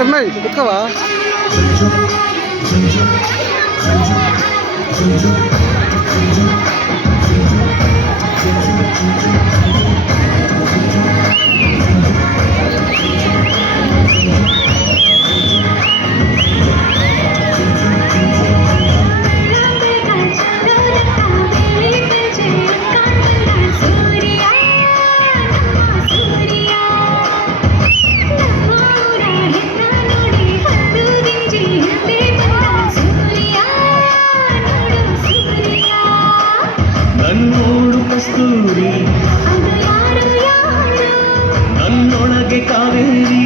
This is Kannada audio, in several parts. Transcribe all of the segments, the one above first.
Ternay, ikut ka ba? ಕಸ್ತೂರಿ ನನ್ನೊಳಗೆ ಕಾವೇರಿ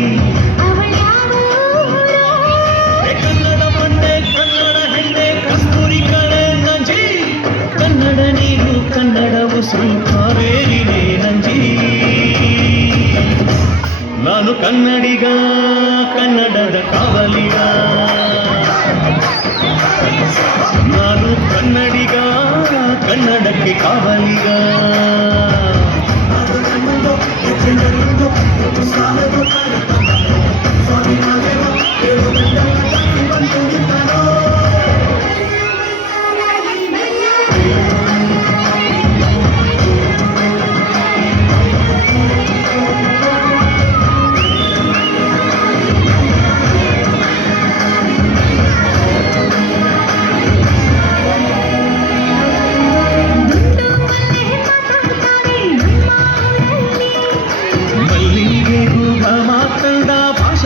ಕನ್ನಡ ಮಣ್ಣೆ ಕನ್ನಡ ಹೆಣ್ಣೆ ಕಸ್ತೂರಿ ಕಣೆ ನಂಜಿ ಕನ್ನಡ ನೀರು ಕನ್ನಡ ಉಸಿರು ಕಾವೇರಿನೇ ನಂಜಿ ನಾನು ಕನ್ನಡಿಗ ಕನ್ನಡದ ಕಾವಲಿಗ ನಾನು ಕನ್ನಡಿಗ ಕನ್ನಡಕ್ಕೆ ಕಾವಲಿಗ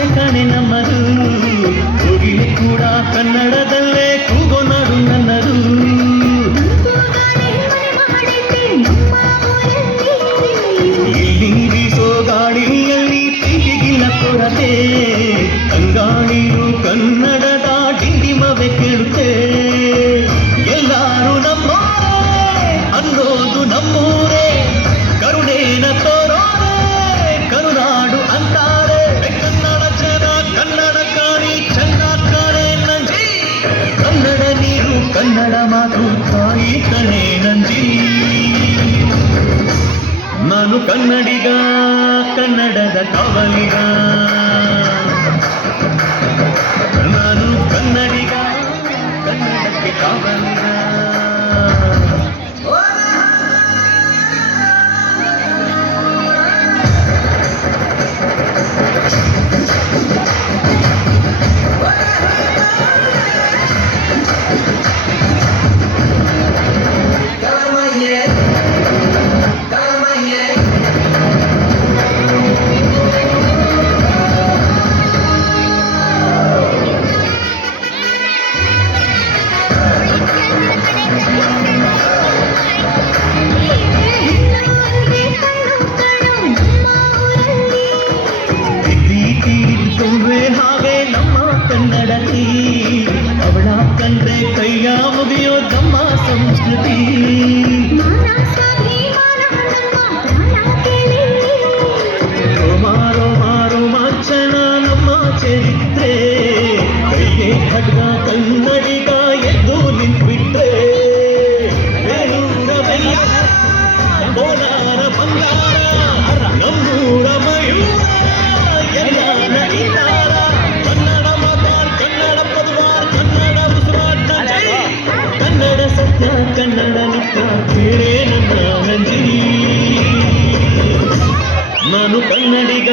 ಕಣೆ ನಮ್ಮದು ಕೋಗಿಲೆ ಕೂಡ ಕನ್ನಡದಲ್ಲೇ ಕೂಗೋ ನಾಡು ನನ್ನದು ಇಲ್ಲಿ ಬೀಸೋ ಗಾಳಿಯಲ್ಲಿ ಪ್ರೀತಿಗಿಲ್ಲ ಕೊರತೆ ಅಂಗಾಣಿರು ಕನ್ನಡದ ಡಿಂಡಿಮವೆ ಕೇಳುತ್ತೆ ಎಲ್ಲಾರು ನಮ್ಮೋರೇ ಅನ್ನೋದು ನಮ್ಮೂರೇ ಕರುಣೇನ ತೋರೋರೆ ಕರುನಾಡು ಅಂತಾರೆ ಕನ್ನಡ ಜನ ಕನ್ನಡ ಕಾಣಿ ಚೆನ್ನ ಕಾಣೆ ನಂಜಿ ಕನ್ನಡ ನೀರು ಕನ್ನಡ ಮಾತು ತಾಯಿ ಕಣೆ ನಂಜಿ ನಾನು ಕನ್ನಡಿಗ ಕನ್ನಡದ ಕಾವಲಿಗ ನಾನು ಕನ್ನಡಿಗ ಕನ್ನಡಕ್ಕೆ ಕಾವಲಿಗ ಹಾಗೆ ನಮ್ಮ ಕನ್ನಡತಿ ಅವಳ ಕಂಡ್ರೆ ಕೈಯ ಮುಗಿಯೋ ನಮ್ಮ ಸಂಸ್ಕೃತಿ ಮಾರೋ ಮಾರೋ ಮಾಚನ ನಮ್ಮ ಚರಿತ್ರೆ ಕೈಗೆ ಖಡ್ಗ ಕನ್ನಡಿಗ ಎದ್ದು ನಿಂತ್ಬಿಟ್ರೆ ಬೇಲೂರ ಕೋಲಾರ ಬಂಗಾರ ನಮ್ಮೂರ ಮಯೂರ ಎಲ್ಲ ನಡೀತಾರ ಕನ್ನಡ ಮಾತಾಡ್ ಕನ್ನಡ ಪದವಾರ್ ಕನ್ನಡ ಉಸಿರಾಟ ಕನ್ನಡ ಸತ್ಯ ಕನ್ನಡ ನಿತ್ಯ ಕೇಳೇ ನನ್ನ ನಂಜಿ ನಾನು ಕನ್ನಡಿಗ